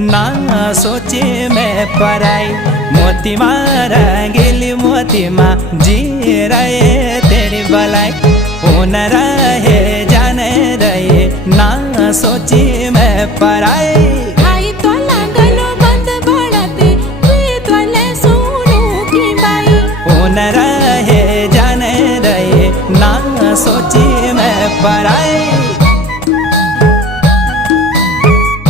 ना सोचे मैं पराई। मोती मारा गिली मोती माँ जी रहे तेरी भलाई। उन रहे जाने रहे ना सोची मैं पराई। आई तो लागलो बंद बढ़ते वे तोले सुनू की बाई। उन रहे जाने रहे ना सोची मैं पराई।